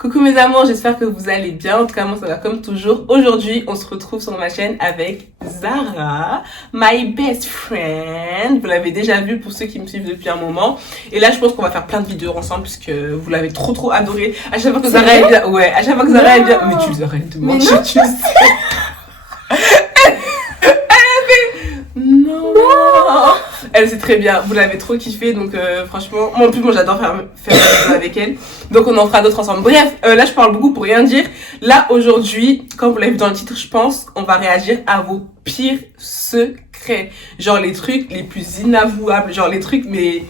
Coucou mes amours, j'espère que vous allez bien. En tout cas, moi ça va comme toujours. Aujourd'hui, on se retrouve sur ma chaîne avec Zara, my best friend. Vous l'avez déjà vu pour ceux qui me suivent depuis un moment. Et là, je pense qu'on va faire plein de vidéos ensemble puisque vous l'avez trop adoré. À chaque fois que Zara est bien, ouais, à chaque fois que Zara est bien, mais tu les arrêtes de mentir, tu sais. Non. Elle c'est très bien, vous l'avez trop kiffé donc franchement, moi en plus moi j'adore faire des vidéos avec elle, donc on en fera d'autres ensemble. Bref, là je parle beaucoup pour rien dire. Là aujourd'hui, comme vous l'avez vu dans le titre, je pense on va réagir à vos pires secrets, genre les trucs les plus inavouables, genre les trucs mais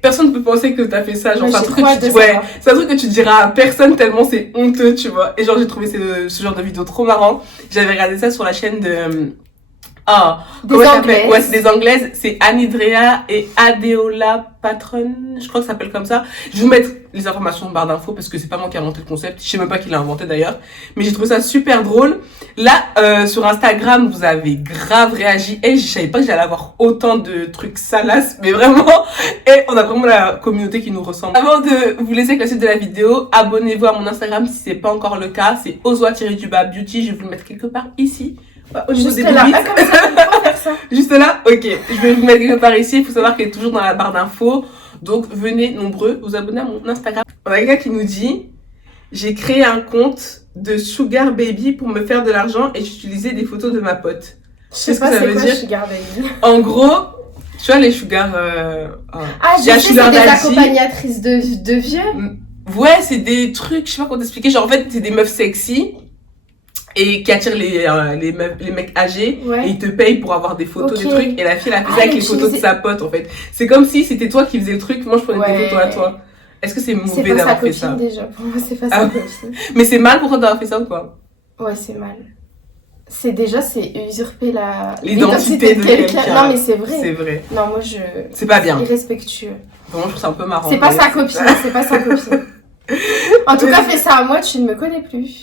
personne ne peut penser que t'as fait ça, genre c'est un truc c'est un truc que tu diras à personne tellement c'est honteux, tu vois. Et genre j'ai trouvé ce genre de vidéo trop marrant. J'avais regardé ça sur la chaîne de des Anglaises. Ouais, c'est des Anglaises, c'est Anidrea et Adeola Patron, je crois que ça s'appelle comme ça. Je vais vous mettre les informations en barre d'infos parce que c'est pas moi qui ai inventé le concept, je sais même pas qui l'a inventé d'ailleurs, mais j'ai trouvé ça super drôle. Là, sur Instagram, vous avez grave réagi et je savais pas que j'allais avoir autant de trucs salaces, mais vraiment, et on a vraiment la communauté qui nous ressemble. Avant de vous laisser avec la suite de la vidéo, abonnez-vous à mon Instagram si c'est pas encore le cas, c'est Ozwa-Beauty, je vais vous le mettre quelque part ici. Au niveau juste des là, boubies. comme ça, on peut faire ça. Juste là, ok. Je vais vous mettre quelque part ici. Il faut savoir qu'elle est toujours dans la barre d'infos. Donc venez nombreux vous abonner à mon Instagram. On a quelqu'un qui nous dit: j'ai créé un compte de Sugar Baby pour me faire de l'argent et j'utilisais des photos de ma pote. Je sais pas, c'est quoi Sugar Baby? En gros, tu vois les Sugar. je sais, c'est des accompagnatrices de vieux. Ouais, c'est des trucs, je sais pas comment t'expliquer. Genre en fait, c'est des meufs sexy et qui attire les mecs âgés, et ils te payent pour avoir des photos, des trucs, et la fille elle a fait ça avec les photos de sa pote en fait. C'est comme si c'était toi qui faisais le truc, moi je prenais des photos à toi. Est-ce que c'est mauvais d'avoir fait ça? C'est pas sa copine déjà, pour moi c'est pas sa copine. Mais c'est mal pour toi d'avoir fait ça ou quoi? Ouais, c'est mal. C'est usurper l'identité de quelqu'un. Non mais c'est vrai. C'est vrai. Non moi c'est pas bien. C'est irrespectueux. Moi je trouve ça un peu marrant. C'est pas sa copine, c'est pas sa copine. En tout cas fais ça à moi, tu ne me connais plus.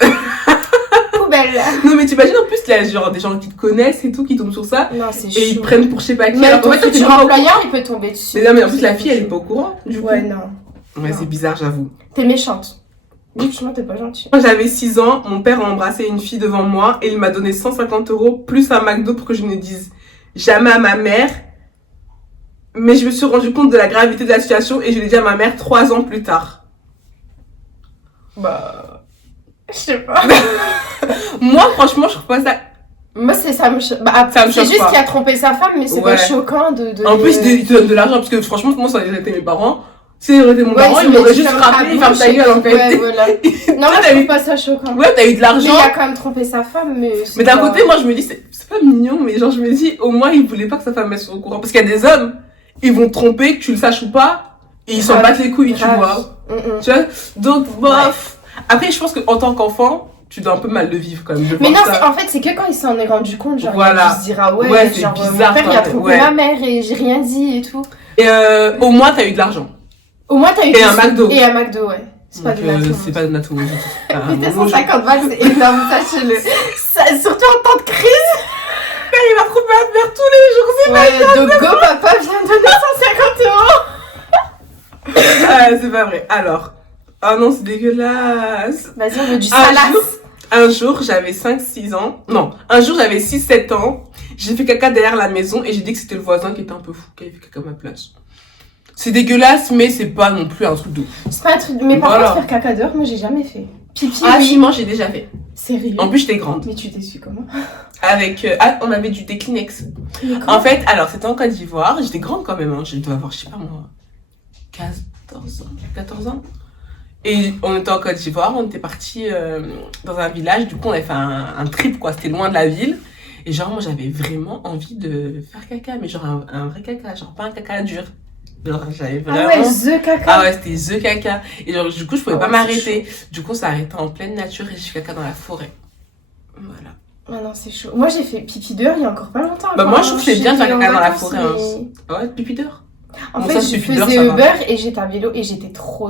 Poubelle. Non mais t'imagines en plus il y a genre des gens qui te connaissent et tout qui tombent sur ça. Non c'est chaud. Et ils prennent pour je sais pas qui. Mais ton futur employeur il peut tomber dessus. Mais non mais en plus la fille elle est pas au courant du coup. Ouais non. Ouais c'est bizarre j'avoue. T'es méchante. Franchement t'es pas gentille. Quand j'avais 6 ans, mon père a embrassé une fille devant moi et il m'a donné 150 € plus un McDo pour que je ne dise jamais à ma mère. Mais je me suis rendu compte de la gravité de la situation et je l'ai dit à ma mère 3 ans plus tard. Bah... Je sais pas. Moi franchement je trouve pas ça... Moi c'est ça me choque. C'est juste qu'il a trompé sa femme mais c'est pas choquant de... En plus il te donne de l'argent parce que franchement moi ça aurait été mes parents. Si ça aurait été mon parent, il m'aurait juste frappé et ferme ta gueule en fait. Ouais, voilà. Non, moi je trouve pas ça choquant. Ouais, t'as eu de l'argent. Mais il a quand même trompé sa femme, mais... Mais d'un côté, moi je me dis, c'est pas mignon, mais genre je me dis, au moins il voulait pas que sa femme soit au courant. Parce qu'il y a des hommes, ils vont te tromper, que tu le saches ou pas, et ils s'en battent les couilles, tu vois. Tu vois. Donc, bof. Après, je pense qu'en tant qu'enfant, tu dois un peu mal le vivre quand même. Mais non, en fait, c'est que quand il s'en est rendu compte, genre, il se dira, ouais, genre, bizarre, mon père il a trompé ma mère et j'ai rien dit et tout. Et au moins t'as eu de l'argent. Au moins t'as eu et un McDo. Et un McDo, ouais. C'est pas de natto. C'est pas de natto. Mais 150 balles, c'est énorme, sachez-le. Surtout en temps de crise. Il va trouver à faire tous les jours, c'est pas donc go papa vient de donner 150 €. Ah, c'est pas vrai. Alors. Oh non, c'est dégueulasse. Vas-y, on veut du salace. Un jour, j'avais 5-6 ans. Non, un jour, j'avais 6-7 ans. J'ai fait caca derrière la maison et j'ai dit que c'était le voisin qui était un peu fou, qui avait fait caca à ma place. C'est dégueulasse, mais c'est pas non plus un truc de ouf. C'est pas un truc... Mais par contre, faire caca dehors, moi, j'ai jamais fait. Pipi, oui, moi, j'ai déjà fait. Sérieux? En plus, j'étais grande. Mais tu t'es su comment? Avec... on avait du Kleenex. En fait, alors, c'était en Côte d'Ivoire. J'étais grande quand même, hein. Je devais avoir, je sais pas moi, 14 ans. Et on était en Côte d'Ivoire, on était partis dans un village. Du coup, on avait fait un trip, quoi. C'était loin de la ville. Et genre, moi, j'avais vraiment envie de faire caca. Mais genre, un vrai caca. Genre, pas un caca dur. Genre, j'avais vraiment... Ah ouais, the caca. Ah ouais, c'était the caca. Et genre, du coup, je pouvais pas m'arrêter. Du coup, ça arrêtait en pleine nature et j'ai fait caca dans la forêt. Voilà. Ah non, c'est chaud. Moi, j'ai fait pipi dehors il y a encore pas longtemps. Bah, moi, je trouve que c'est bien de faire caca dans la forêt. Mais... Ouais, pipi dehors. En fait, je faisais Uber et j'étais à vélo et j'étais trop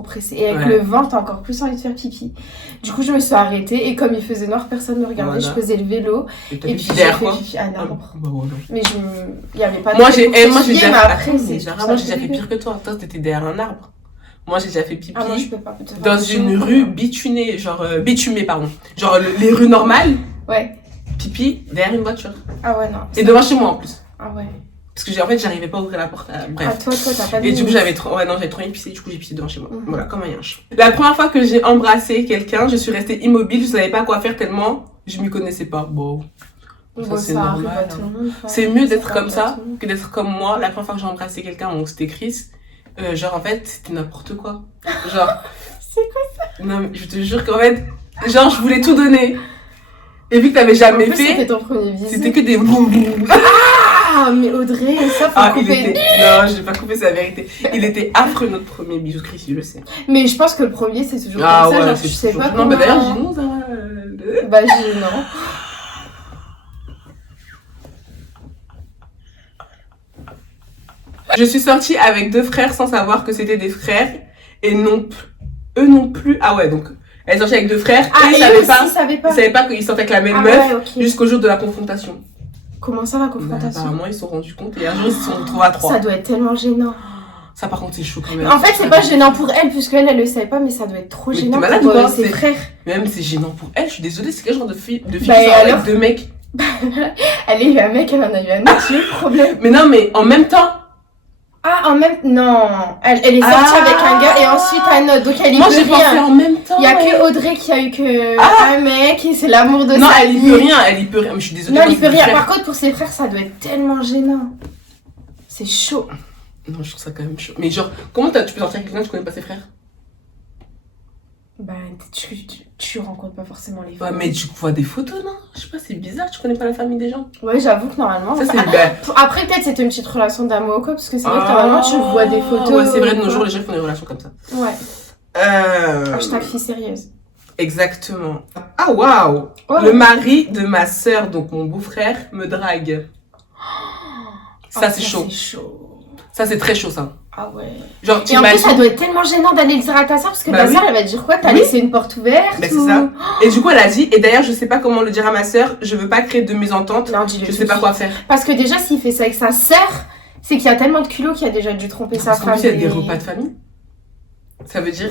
pressée. Et avec le vent, t'as encore plus envie de faire pipi. Du coup, je me suis arrêtée et comme il faisait noir, personne ne me regardait. Je faisais le vélo et puis j'ai fait pipi à un arbre. Mais il y avait pas de... Moi, j'ai déjà fait pire que toi. Toi, t'étais derrière un arbre. Moi, j'ai déjà fait pipi moi, je peux pas. dans une rue bitumée, bitumée, pardon. Genre, les rues normales. Ouais. Pipi derrière une voiture. Ah ouais, non. Et devant chez moi, en plus. Ah ouais. Parce que, en fait, j'arrivais pas à ouvrir la porte. Bref. Ah, toi, t'as pas Et du coup, j'avais trop envie de pisser. Du coup, j'ai pissé devant chez moi. Voilà, comme un yinche. La première fois que j'ai embrassé quelqu'un, je suis restée immobile. Je savais pas quoi faire tellement je m'y connaissais pas. Bon. Ça, c'est normal. C'est mieux d'être comme ça que d'être comme moi. La première fois que j'ai embrassé quelqu'un, bon, c'était Chris. Genre, en fait, c'était n'importe quoi. Genre. C'est quoi ça? Non, mais je te jure qu'en fait, genre, je voulais tout donner. Et vu que t'avais jamais fait. C'était ton premier bisou. C'était que des boum. Ah, mais Audrey, ça faut couper. Non, je vais pas couper, c'est la vérité. Il était affreux, notre premier bisou, Chris, il le sait. Mais je pense que le premier, c'est toujours comme ça. Ouais, genre, tu sais pas comment... Non, mais d'ailleurs, gênant, ça. Bah, gênant. Je suis sortie avec 2 frères sans savoir que c'était des frères. Et non, eux non plus. Ah ouais, donc, elle est sortie avec 2 frères. Ah, et ils savaient pas qu'ils sortaient avec la même meuf. Ouais, okay. Jusqu'au jour de la confrontation. Comment ça, la confrontation? Apparemment, ils se sont rendus compte et un jour, ils se sont retrouvés à 3. Ça doit être tellement gênant. Ça, par contre, c'est chaud quand même. En fait, c'est pas gênant pour elle, puisqu'elle, elle le savait pas, mais ça doit être trop gênant pour ses frères. Même, c'est gênant pour elle. Je suis désolée, c'est quel genre de fille qui sort avec 2 mecs? Elle a eu un mec, elle en a eu un autre, c'est le problème. Mais non, mais en même temps. Ah, non. Elle est sortie avec un gars et ensuite un autre, donc elle y peut rien. Moi, j'ai pensé en même temps. Il y a que Audrey qui a eu un mec et c'est l'amour de sa vie. Non, elle y peut rien, mais je suis désolée. Non, elle y peut rien. Par contre, pour ses frères, ça doit être tellement gênant. C'est chaud. Non, je trouve ça quand même chaud. Mais genre, comment tu peux sortir avec quelqu'un, tu connais pas ses frères? Bah, tu rencontres pas forcément les femmes. Ouais, mais tu vois des photos, non? Je sais pas, c'est bizarre, tu connais pas la famille des gens. Ouais, j'avoue que normalement. Ça, après, peut-être c'était une petite relation d'amour ou quoi, parce que c'est vrai que normalement tu vois des photos. Ouais, c'est vrai, de nos jours, les gens font des relations comme ça. Ouais. Hashtag fille sérieuse. Exactement. Ah, waouh! Ouais. Le mari de ma sœur, donc mon beau-frère, me drague. Ça, c'est chaud. Ça, c'est très chaud, ça. Ah ouais. Genre, et en plus, ça doit être tellement gênant d'aller le dire à ta soeur parce que ta soeur, elle va te dire quoi? T'as laissé une porte ouverte? Bah, c'est ça. Et du coup, elle a dit, et d'ailleurs, je sais pas comment le dire à ma soeur, je veux pas créer de mésentente. Non, je sais pas quoi faire. Parce que déjà, s'il fait ça avec sa soeur, c'est qu'il y a tellement de culot qu'il a déjà dû tromper sa femme. En plus, il y a des repas de famille. Ça veut dire,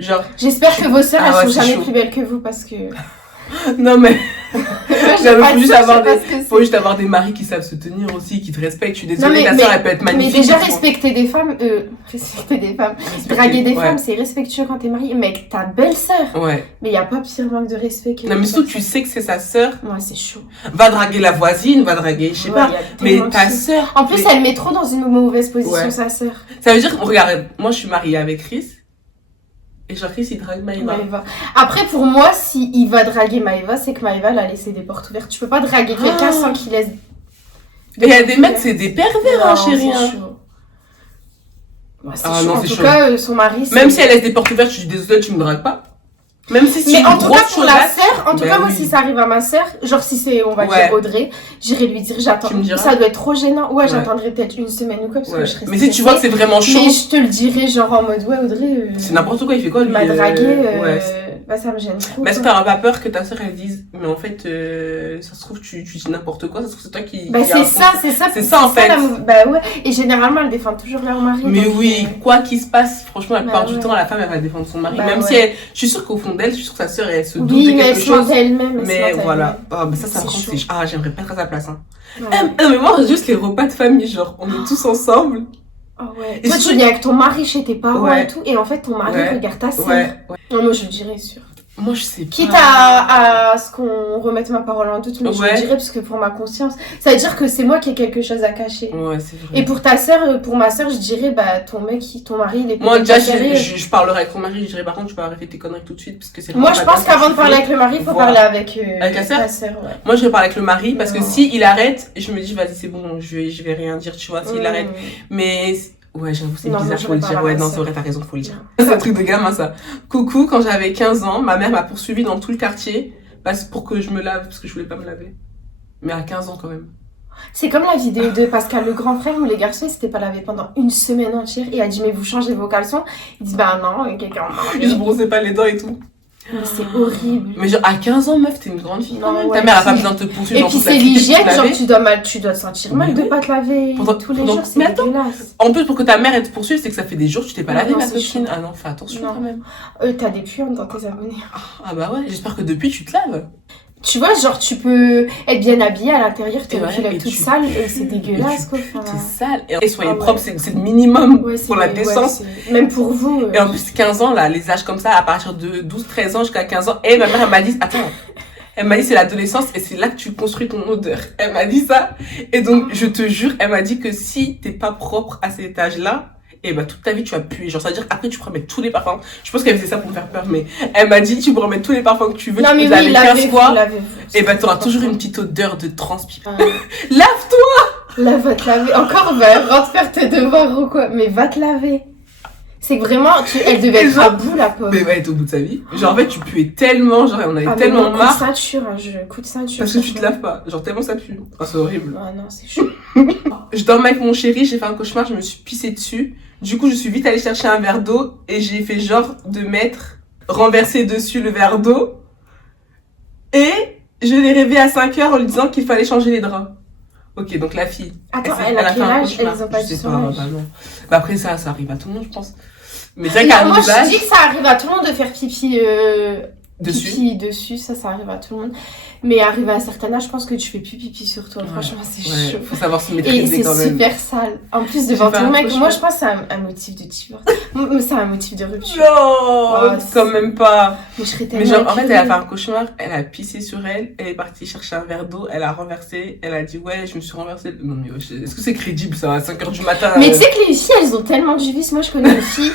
genre. J'espère que vos sœurs, elles sont jamais plus belles que vous parce que. Non, mais. Faut juste avoir des maris qui savent se tenir aussi, qui te respectent. Je suis désolée, ta soeur, elle peut être magnifique. Mais déjà, respecter des femmes, draguer des femmes, c'est respectueux quand t'es marié. Mec, ta belle-sœur. Ouais. Mais y a pas pire manque de respect que. Non, mais surtout, tu sais que c'est sa sœur. Ouais, c'est chaud. Va draguer la voisine, va draguer, je sais pas. Mais ta sœur. En plus, elle met trop dans une mauvaise position, sa sœur. Ça veut dire, regarde, moi, je suis mariée avec Chris. Et genre, Chris, il drague Maëva. Après, pour moi, s'il va draguer Maëva, c'est que Maëva l'a laissé des portes ouvertes. Tu peux pas draguer quelqu'un sans qu'il laisse. Et il y a des mecs, c'est des pervers, hein, chérie. C'est chaud. En tout cas, son mari. Même si elle laisse des portes ouvertes, je suis désolée, tu me dragues pas. Même si c'est mais en tout cas, pour la sœur, en tout cas, moi, si ça arrive à ma sœur, genre si c'est, on va dire Audrey, j'irai lui dire, j'attends. Ça doit être trop gênant. Ouais, j'attendrai peut-être une semaine ou quoi, parce que je serai. Mais si tu vois que c'est vraiment chaud. Mais je te le dirai, genre en mode, ouais, Audrey. C'est n'importe quoi, il fait quoi, lui? Il m'a dragué, bah ça me gêne trop. Mais est-ce que t'auras pas peur que ta sœur, elle dise, mais en fait, ça se trouve, tu dis n'importe quoi, ça se trouve, c'est toi qui. Bah c'est ça, en fait. Bah ouais, et généralement, elles défendent toujours leur mari. Mais oui, quoi qu'il se passe, franchement, la plupart du temps, la femme, elle va défendre son mari. Même si elle. Je suis sûre qu'au fond d'elle, je suis sûre que sa sœur, elle se doute de quelque chose. Mais voilà. Mais ça prend. Ah, j'aimerais pas être à sa place. Non, mais moi, juste les repas de famille, genre, on est tous ensemble. Ah ouais. Toi, tu viens avec ton mari chez tes parents et tout, et en fait, ton mari regarde ta sœur. Non, moi, je dirais sûr. Moi, je sais pas. Quitte à ce qu'on remette ma parole en doute, mais je le dirais parce que pour ma conscience, ça veut dire que c'est moi qui ai quelque chose à cacher. Ouais, c'est vrai. Et pour ta sœur, pour ma sœur, je dirais, bah, ton mari, il est moi, déjà, je parlerai avec ton mari, je dirais, par contre, tu peux arrêter tes conneries tout de suite, parce que c'est. Moi, je pense qu'avant de parler avec le mari, il faut parler avec ta sœur. Moi, je vais parler avec le mari, parce que si il arrête, je me dis, vas-y, c'est bon, je vais rien dire, tu vois, s'il arrête. Mais. Ouais, j'avoue, c'est bizarre, faut le dire. Ouais, non, c'est vrai, t'as raison, faut le dire. C'est un truc de gamin, ça. Coucou, quand j'avais 15 ans, ma mère m'a poursuivi dans tout le quartier pour que je me lave, parce que je voulais pas me laver. Mais à 15 ans, quand même. C'est comme la vidéo de Pascal le grand frère où les garçons, ils s'étaient pas lavés pendant une semaine entière et a dit, mais vous changez vos caleçons? Ils disent, bah non, quelqu'un. Ils se brossaient pas les dents et tout. Mais c'est horrible. Mais genre, à 15 ans, meuf, t'es une grande fille quand même. Ouais, ta mère a pas besoin de te poursuivre. Et puis c'est l'hygiène, genre tu dois te sentir mal de pas te laver tous les jours, c'est dégueulasse. En plus, pour que ta mère elle te poursuive, c'est que ça fait des jours que tu t'es pas lavé, ma copine. Ah non, fais attention quand même. T'as des puants dans tes abonnés. Ah bah ouais, j'espère que depuis tu te laves. Tu vois, genre tu peux être bien habillée à l'intérieur, t'es toute sale et c'est dégueulasse quoi. T'es sale. Et soyez propre, c'est le minimum pour la décence. Même pour vous. Et en plus, 15 ans, là, les âges comme ça, à partir de 12-13 ans jusqu'à 15 ans. Et ma mère, elle m'a dit, attends, elle m'a dit c'est l'adolescence et c'est là que tu construis ton odeur. Elle m'a dit ça. Et donc, je te jure, elle m'a dit que si t'es pas propre à cet âge-là, et bah toute ta vie tu vas puer. Genre ça veut dire après tu pourras mettre tous les parfums. Je pense qu'elle faisait ça pour me faire peur, mais elle m'a dit tu pourras mettre tous les parfums que tu veux. Non, tu mais peux laver 15 fois. Et bah t'auras pas toujours une petite odeur de transpi. Lave-toi. Là va te laver. Encore rentre faire tes devoirs ou quoi. Mais va te laver. C'est que vraiment, elle devait être à bout la pauvre. Mais ouais, elle est au bout de sa vie. Genre en fait tu puais tellement, genre on avait tellement marre. Coup de ceinture. Parce que tu te laves pas. Genre tellement ça pue. Oh, c'est horrible. Ah non, c'est chaud. Je dormais avec mon chéri, j'ai fait un cauchemar, je me suis pissée dessus. Du coup, je suis vite allée chercher un verre d'eau et j'ai fait genre de renverser dessus le verre d'eau. Et je l'ai réveillé à 5h en lui disant qu'il fallait changer les draps. Ok, donc la fille. Attends, elle a quel âge? Elles ont pas dit son âge. Bah non. Bah après ça arrive à tout le monde, je pense. Mais c'est vrai qu'à moi, je dis que ça arrive à tout le monde de faire pipi dessus, ça arrive à tout le monde. Mais arrivé à un certain âge, je pense que tu fais plus pipi sur toi. Franchement, c'est chaud. Faut savoir se maîtriser quand même. Et c'est super sale. En plus, devant ton mec, moi je pense que c'est un motif de divorce. C'est un motif de rupture. Non, quand même pas. Mais genre, en fait, elle a fait un cauchemar, elle a pissé sur elle est partie chercher un verre d'eau, elle a renversé, elle a dit ouais, je me suis renversée. Non, mais est-ce que c'est crédible ça, à 5h du matin? Mais tu sais que les filles, elles ont tellement du vice. Moi, je connais une fille,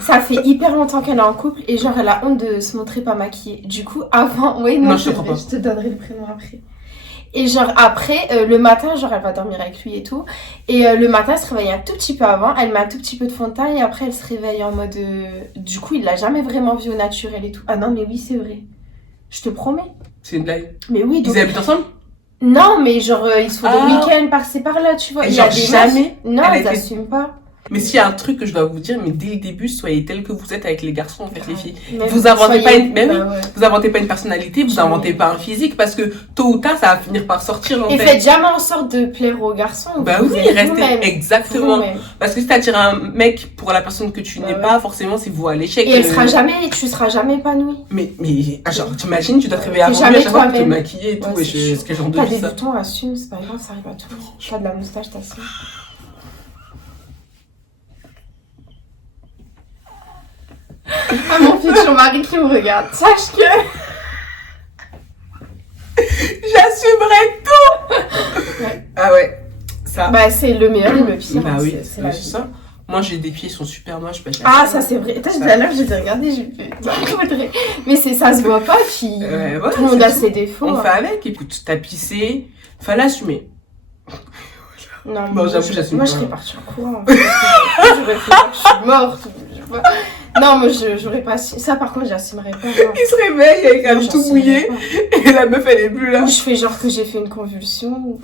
ça fait hyper longtemps qu'elle est en couple et genre, elle a honte de se montrer pas maquillée. Du coup, avant, je te donnerai le prénom après. Et genre après, le matin, genre elle va dormir avec lui et tout. Et le matin, elle se réveille un tout petit peu avant, elle met un tout petit peu de fond de teint et après elle se réveille en mode... Du coup, il l'a jamais vraiment vu au naturel et tout. Ah non, mais oui, c'est vrai. Je te promets. C'est une blague. Mais oui. Donc... Ils habitent ensemble? Non, mais genre ils se font des week-ends par-ci par-là, tu vois. Et genre jamais... Non, ils n'assument pas. Mais s'il y a un truc que je dois vous dire, mais dès le début, soyez tel que vous êtes avec les garçons, en fait, les filles. Vous inventez pas vous inventez pas une personnalité, vous inventez pas un physique, parce que tôt ou tard, ça va finir par sortir, en fait. Et faites jamais en sorte de plaire aux garçons. Bah oui, restez exactement. Parce que si t'attires un mec pour la personne que tu n'es pas, forcément, c'est vous à l'échec. Et tu seras jamais épanouie. Mais, genre, t'imagines, tu dois te réveiller avant lui à chaque fois pour te maquiller et tout, et ce que genre de vie, ça. T'as des boutons, assume, c'est pas grave, ça arrive à tout le monde. T'as de la moustache, t'assumes. Ah mon futur mari qui me regarde, sache que j'assumerai tout. Ah ouais, ça. Bah c'est le meilleur et le pire. Bah oui, c'est ça. Moi j'ai des pieds qui sont super moches. Bah, ça c'est vrai. Tout à l'heure j'ai regardé, j'ai fait. Mais ça se voit pas, puis tout le monde a ses défauts. On fait avec. Écoute, t'as pissé, fallait assumer. Non, bon, j'avoue, j'assume pas. Moi je serais partie en courant. J'aurais fait que je suis morte. Non, moi j'aurais pas su. Ça par contre j'assumerais pas. Non. Il se réveille avec un tout mouillé et la meuf elle est plus là. Ou je fais genre que j'ai fait une convulsion.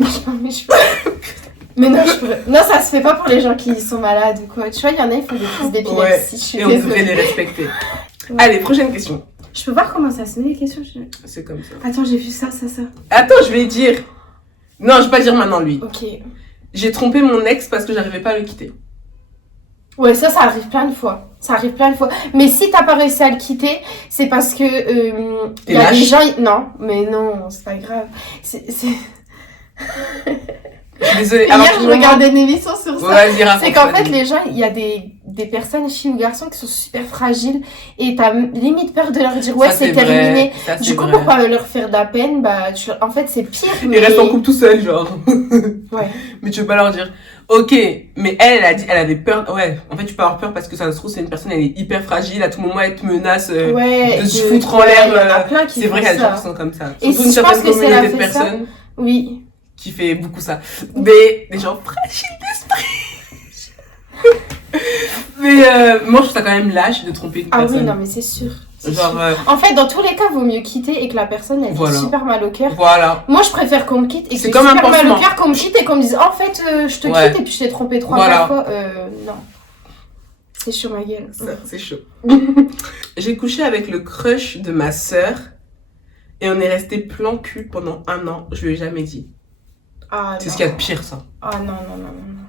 Mais non, non, ça se fait pas pour les gens qui sont malades ou quoi. Tu vois, il y en a, ils font des crises d'épilepsie. Et on devrait les respecter. Ouais. Allez, prochaine question. Je peux voir comment ça se met les questions. C'est comme ça. Attends, j'ai vu ça. Attends, je vais dire. Non, je vais pas dire maintenant lui. Ok. J'ai trompé mon ex parce que j'arrivais pas à le quitter. Ouais, ça arrive plein de fois. Mais si t'as pas réussi à le quitter, c'est parce que y a des gens... Non, mais non, c'est pas grave. Je suis désolée. Hier, je regardais une émission sur ça. C'est qu'en fait, les gens, il y a des personnes, filles ou garçons, qui sont super fragiles et t'as limite peur de leur dire ouais, c'est terminé. Du coup, pour pas leur faire de la peine, bah, en fait, c'est pire. Ils restent en couple tout seul, genre. Ouais. Mais tu veux pas leur dire. Ok, mais elle a dit, elle avait peur. Ouais, en fait, tu peux avoir peur parce que ça se trouve, c'est une personne, elle est hyper fragile. À tout moment, elle te menace de se foutre en l'air. C'est vrai qu'il y a des gens qui sont comme ça. Et surtout une certaine communauté de personnes. Oui. Qui fait beaucoup ça. Des gens fragiles d'esprit. Mais moi, je trouve ça quand même lâche de tromper une personne. Ah oui, non, mais c'est sûr. Genre, en fait, dans tous les cas, vaut mieux quitter et que la personne elle ait super mal au cœur. Voilà. Moi, je préfère qu'on me quitte et que c'est comme super mal au cœur qu'on me quitte et qu'on me dise en fait, je te quitte et puis je t'ai trompé 3 fois. Non. C'est chaud, ma gueule. C'est chaud. J'ai couché avec le crush de ma sœur et on est resté plan cul pendant 1 an. Je lui ai jamais dit. Ah, c'est ce qu'il y a de pire, ça. Ah non.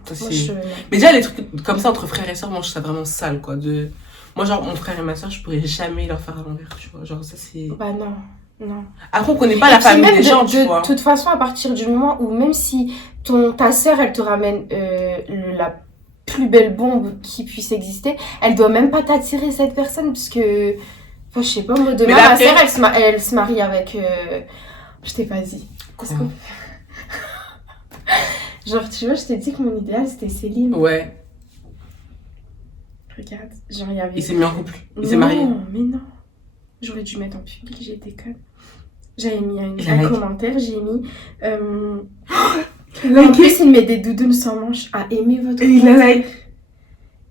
Ça, mais déjà, les trucs comme ça entre frères et sœurs, moi, je trouve ça vraiment sale, quoi. Moi, genre, mon frère et ma sœur, je pourrais jamais leur faire à l'envers, tu vois. Genre, ça, c'est... Bah non. Après, on connaît pas la famille des gens, tu vois. De toute façon, à partir du moment où même si ta sœur, elle te ramène la plus belle bombe qui puisse exister, elle doit même pas t'attirer, cette personne, parce que... Enfin, je sais pas, moi, demain, ma sœur, elle se marie avec... Je t'ai pas dit. Qu'est-ce qu'on fait? Genre, tu vois, je t'ai dit que mon idéal, c'était Céline. Ouais. Regarde, genre, il y avait... Il s'est mis en couple. Il s'est marié. Non, mais non. J'aurais dû mettre en public, j'étais conne. J'avais mis un commentaire, j'ai mis... En plus, il met des doudounes sans manches à aimer votre... Et il a like.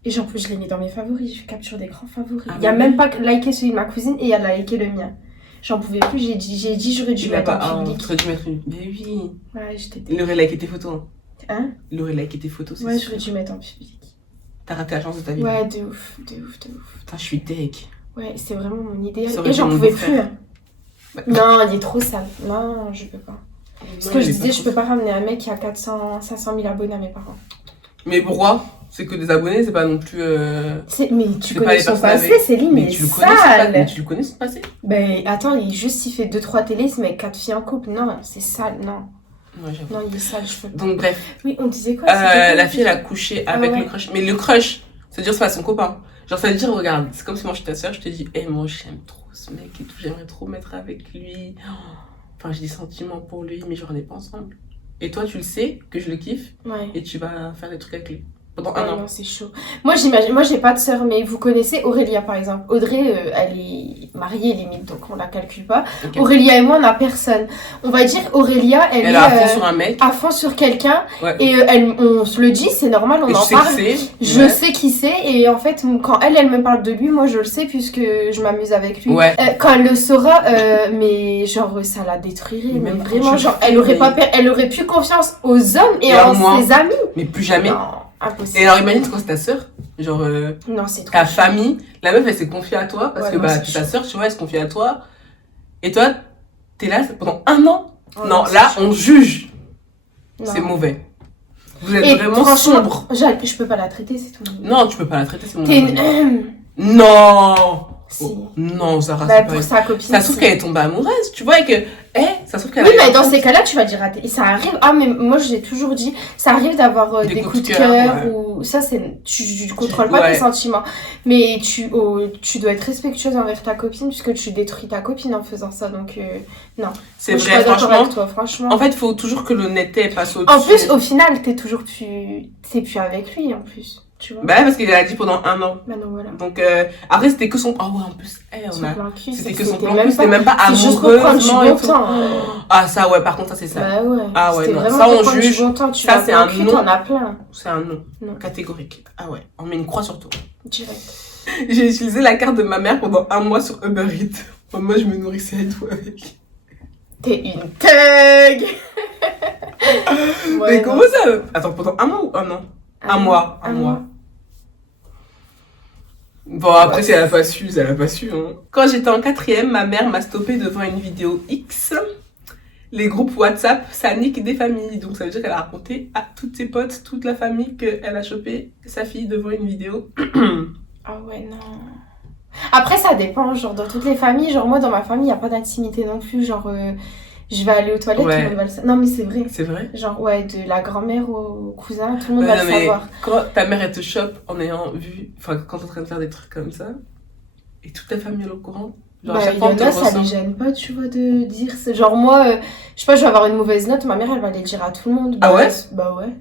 Et genre, je l'ai mis dans mes favoris, je capture d'écran favoris. Il y a même pas liké celui de ma cousine et il y a liké le mien. J'en pouvais plus, j'ai dit j'aurais dû mettre en public. J'aurais dû mettre une... Mais oui. Ouais, j'étais... Il aurait liké tes photos. Hein? Il aurait liké tes photos, c'est ouais, sûr. j'aurais dû mettre en public. T'as raté la chance de ta vie. Ouais, de ouf. Putain, je suis deg. Ouais, c'est vraiment mon idéal. Et j'en pouvais plus. Non, il est trop sale. Non, je peux pas. Parce que je disais, je peux pas ramener un mec qui a 500 000 abonnés à mes parents. Mais pourquoi? C'est que des abonnés, c'est pas non plus... Mais tu connais son passé, Céline, mais tu sale. Mais tu le connais son passé? Ben attends, il fait 2-3 télés, il se met 4 filles en couple. Non, c'est sale, non. Ouais, non, il est sale, je peux pas. Donc bref. Oui, on disait quoi? La fille, elle a couché avec le crush. Mais le crush, c'est-à-dire c'est pas son copain. Genre ça veut dire, regarde, c'est comme si moi je suis ta soeur, je te dis, moi j'aime trop ce mec et tout, j'aimerais trop mettre avec lui. Enfin, j'ai des sentiments pour lui, mais j'en ai pas ensemble. Et toi, tu le sais que je le kiffe et tu vas faire des trucs avec lui. Pendant 1 an. Non, c'est chaud. Moi, j'ai pas de sœur, mais vous connaissez Aurélia, par exemple. Audrey, elle est mariée, limite, donc on la calcule pas. Okay. Aurélia et moi, on n'a personne. On va dire, Aurélia, elle est à fond sur un mec. À fond sur quelqu'un. Ouais. Et on se le dit, c'est normal, on en parle. Je sais qui c'est. Et en fait, quand elle me parle de lui, moi, je le sais, puisque je m'amuse avec lui. Ouais. Quand elle le saura, mais genre, ça la détruirait. Mais vraiment, genre, elle aurait plus confiance aux hommes et en ses amis. Mais plus jamais. Non. Impossible. Et alors imagine quand c'est ta sœur, genre non, c'est trop ta famille, la meuf elle s'est confiée à toi parce que c'est ta sœur, tu vois, elle se confie à toi. Et toi, t'es là pendant 1 an. Non, là on juge. C'est mauvais. Vous êtes vraiment sombre. Je peux pas la traiter, c'est tout. Non, tu peux pas la traiter, c'est mon Non. Si. Oh, non, Sarah, bah, pour sa copine. Ça se trouve qu'elle est tombée amoureuse, tu vois, et que. Ça se trouve qu'elle oui, mais dans ces cas-là, tu vas dire rater. Et ça arrive. Ah, mais moi, j'ai toujours dit, ça arrive d'avoir des coups de cœur. Ou ça, c'est. Tu contrôles pas tes sentiments. Mais tu dois être respectueuse envers ta copine, puisque tu détruis ta copine en faisant ça. Donc, non. C'est vrai, je suis pas franchement. Avec toi, franchement. En fait, il faut toujours que l'honnêteté passe au-dessus. En plus, au final, t'es plus avec lui, en plus. Tu vois. Bah, parce qu'il a dit pendant 1 an. Bah non, voilà. Donc, après, c'était que son. Ah ouais, en plus, c'était que son plan cul, c'était même pas amoureusement. C'est juste pour prendre du bon temps. Ah, ça, ouais, par contre, ça, c'est ça. Bah ouais. Ah ouais, non, ça, on juge. Ça, c'est un non. T'en as plein. C'est un non. Catégorique. Ah ouais, on met une croix sur tout. Direct. J'ai utilisé la carte de ma mère pendant 1 mois sur Uber Eats. Moi, je me nourrissais et tout avec. T'es une thug. Mais comment ça? Attends, pendant 1 mois ou 1 an? 1 mois. 1 mois. Bon, après, si elle a pas su, elle a pas su. Hein. Quand j'étais en 4e, ma mère m'a stoppée devant une vidéo X. Les groupes WhatsApp, ça nique des familles. Donc, ça veut dire qu'elle a raconté à toutes ses potes, toute la famille, qu'elle a chopé sa fille devant une vidéo. Ah ouais, non. Après, ça dépend. Genre, dans toutes les familles, genre, moi, dans ma famille, il n'y a pas d'intimité non plus. Genre, je vais aller aux toilettes, tout le monde va le savoir. Non, mais c'est vrai. C'est vrai? Genre, ouais, de la grand-mère au cousin, tout le monde va le savoir. Quand ta mère, elle te chope en ayant vu, enfin, quand t'es en train de faire des trucs comme ça, et toute ta famille est au courant, genre, bah, Yana, ça les gêne pas, tu vois, de dire. Genre, moi, je sais pas, je vais avoir une mauvaise note, ma mère, elle va les dire à tout le monde. Bah, ah ouais? Bah ouais.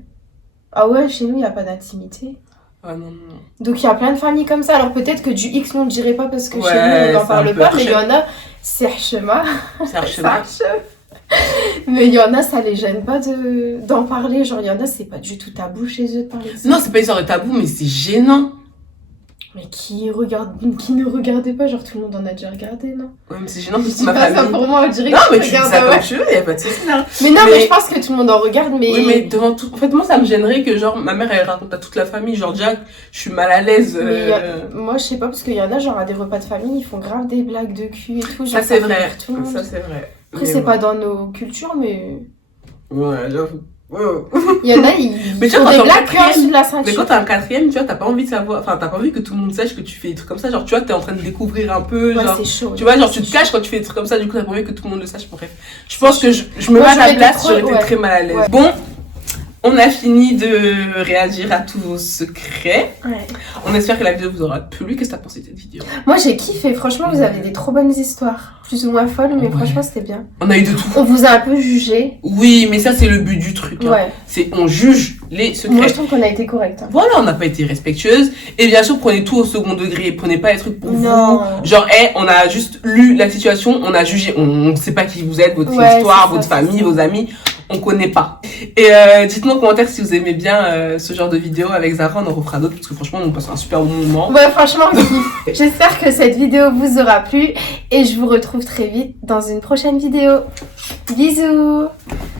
Ah ouais, chez nous, il n'y a pas d'intimité. Ah non. Donc, il y a plein de familles comme ça. Alors, peut-être que du X, on ne dirait pas parce que chez nous, on n'en parle pas, mais il y en a, c'est Hachema. Mais il y en a, ça les gêne pas d'en parler. Genre, il y en a, c'est pas du tout tabou chez eux de parler de ça. Non, c'est pas une sorte de tabou, mais c'est gênant. Mais qui ne regardait pas, genre tout le monde en a déjà regardé, non? Ouais, mais c'est gênant parce que c'est ma famille. Ça pour moi, on dirait que non, mais tu dis ça comme tu veux, y a pas de soucis là. Mais non, mais je pense que tout le monde en regarde, mais... Oui, mais devant tout... En fait, moi, ça me gênerait que, genre, ma mère, elle raconte à toute la famille, genre, déjà, je suis mal à l'aise. Moi, je sais pas, parce qu'il y en a, genre, à des repas de famille, ils font grave des blagues de cul et tout. Genre, ça, c'est vrai. Ça, c'est vrai. Après, c'est pas dans nos cultures, mais... Ouais, j'avoue. Il y en a, ils mais tu font vois, des blagues de la ceinture. Mais quand t'es en 4ème, tu vois, t'as pas envie de savoir, enfin, t'as pas envie que tout le monde sache que tu fais des trucs comme ça. Genre, tu vois, t'es en train de découvrir un peu. Ouais, genre, c'est chaud. Tu vois, genre, tu te caches quand tu fais des trucs comme ça, du coup, t'as pas envie que tout le monde le sache. Bref. Je pense que je me mets à ta place, j'aurais été très mal à l'aise. Ouais. Bon, on a fini de réagir à tous vos secrets. Ouais. On espère que la vidéo vous aura plu. Qu'est-ce que t'as pensé de cette vidéo? Moi, j'ai kiffé. Franchement, vous avez des trop bonnes histoires. Plus ou moins folles, mais franchement, c'était bien. On a eu de tout. On vous a un peu jugé. Oui, mais ça, c'est le but du truc. Hein. Ouais. C'est on juge les secrets. Moi, je trouve qu'on a été correct. Hein. Voilà, on n'a pas été respectueuse. Et bien sûr, prenez tout au second degré. Prenez pas les trucs pour vous. Genre, on a juste lu la situation, on a jugé. On ne sait pas qui vous êtes, votre histoire, votre famille, vos amis. On connaît pas. Et dites-nous en commentaire si vous aimez bien ce genre de vidéo avec Zara. On en refera d'autres parce que franchement, on passe un super bon moment. Ouais, franchement, j'espère que cette vidéo vous aura plu. Et je vous retrouve très vite dans une prochaine vidéo. Bisous!